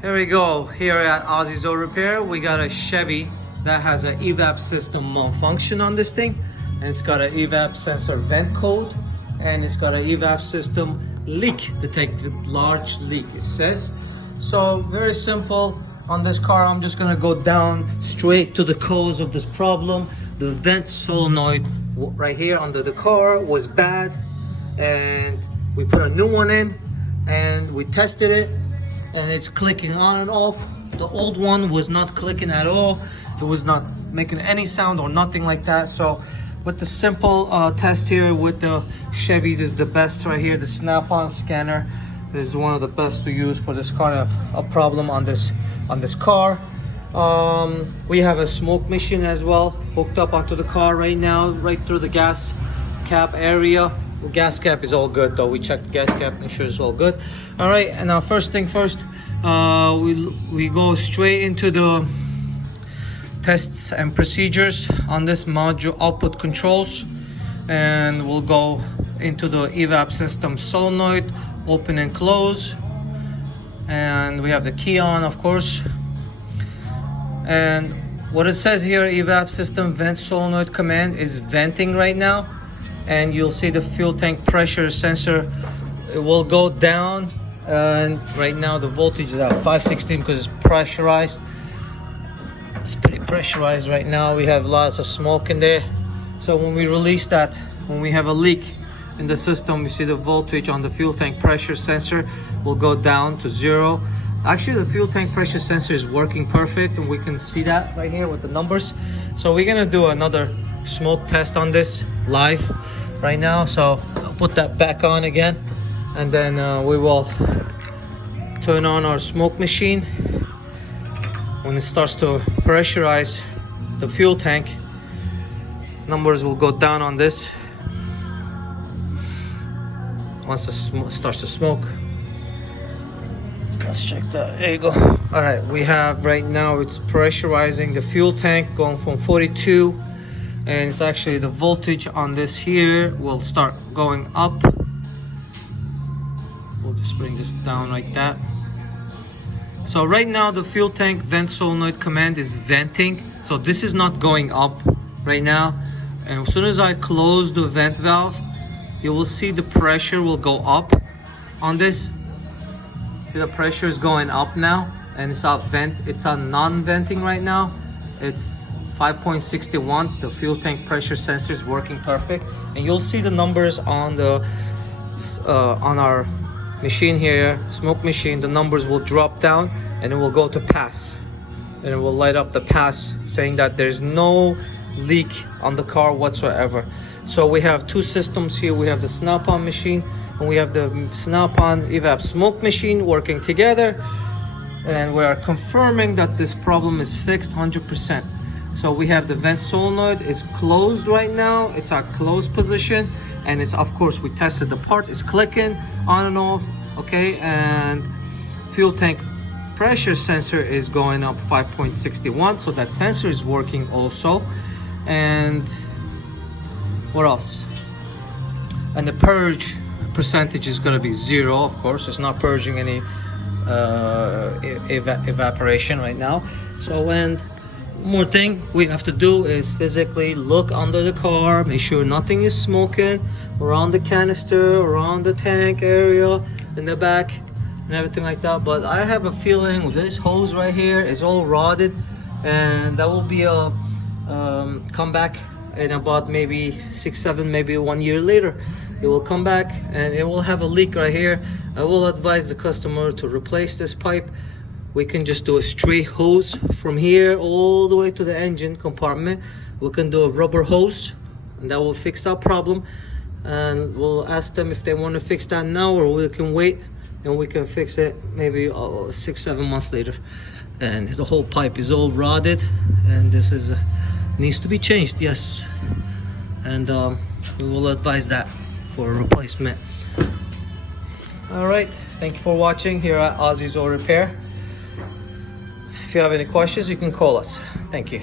Here we go. Here at Ozzy's Auto Repair, we got a Chevy that has an Evap system malfunction on this thing, and it's got an Evap sensor vent code, and it's got an Evap system leak detected, large leak it says. So very simple on this car. I'm just gonna go down straight to the cause of this problem. The vent solenoid right here under the car was bad, and we put a new one in and we tested it, and it's clicking on and off. The old one was not clicking at all. It was not making any sound or nothing like that. So with the simple test here with the Chevys is the best right here. The snap-on scanner is one of the best to use for this kind of a problem on this car. We have a smoke machine as well hooked up onto the car right now, right through the gas cap area. The gas cap is all good though. We checked the gas cap, make sure it's all good. All right, and now first thing first, we go straight into the tests and procedures on this module output controls, and we'll go into the Evap system solenoid, open and close, and we have the key on, of course. And what it says here, Evap system vent solenoid command is venting right now, and you'll see the fuel tank pressure sensor, it will go down, and right now the voltage is at 516 because it's pressurized. It's pretty pressurized right now. We have lots of smoke in there. So when we release that, when we have a leak in the system, you see the voltage on the fuel tank pressure sensor will go down to 0. Actually, the fuel tank pressure sensor is working perfect, and we can see that right here with the numbers. So we're gonna do another smoke test on this live right now. So I'll put that back on again, and then we will turn on our smoke machine. When it starts to pressurize the fuel tank, numbers will go down on this once it starts to smoke. Let's check that. There you go. All right, we have right now, it's pressurizing the fuel tank going from 42, and it's actually the voltage on this here will start going up. We'll just bring this down like that. So right now the fuel tank vent solenoid command is venting, so this is not going up right now. And as soon as I close the vent valve, you will see the pressure will go up on this. See, the pressure is going up now, and it's out vent. It's on non-venting right now. It's 5.61. The fuel tank pressure sensor is working perfect, and you'll see the numbers on the on our machine here, smoke machine. The numbers will drop down, and it will go to pass, and it will light up the pass saying that there's no leak on the car whatsoever. So we have two systems here. We have the snap-on machine, and we have the snap-on Evap smoke machine working together, and we are confirming that this problem is fixed 100%. So we have the vent solenoid, it's closed right now, it's at closed position, and it's, of course, we tested the part, it's clicking on and off, okay. And fuel tank pressure sensor is going up 5.61, so that sensor is working also. And what else? And the purge percentage is going to be 0, of course. It's not purging any evaporation right now. So, and more thing we have to do is physically look under the car, make sure nothing is smoking around the canister, around the tank area, in the back, and everything like that. But I have a feeling this hose right here is all rotted, and that will be a comeback in about maybe 6-7, maybe 1 year later. It will come back and it will have a leak right here. I will advise the customer to replace this pipe. We can just do a straight hose from here all the way to the engine compartment. We can do a rubber hose, and that will fix that problem. And we'll ask them if they want to fix that now, or we can wait and we can fix it maybe 6-7 months later. And the whole pipe is all rotted, and this is needs to be changed, yes. And we will advise that for a replacement. All right, thank you for watching here at Ozzy's Auto Repair. If you have any questions, you can call us. Thank you.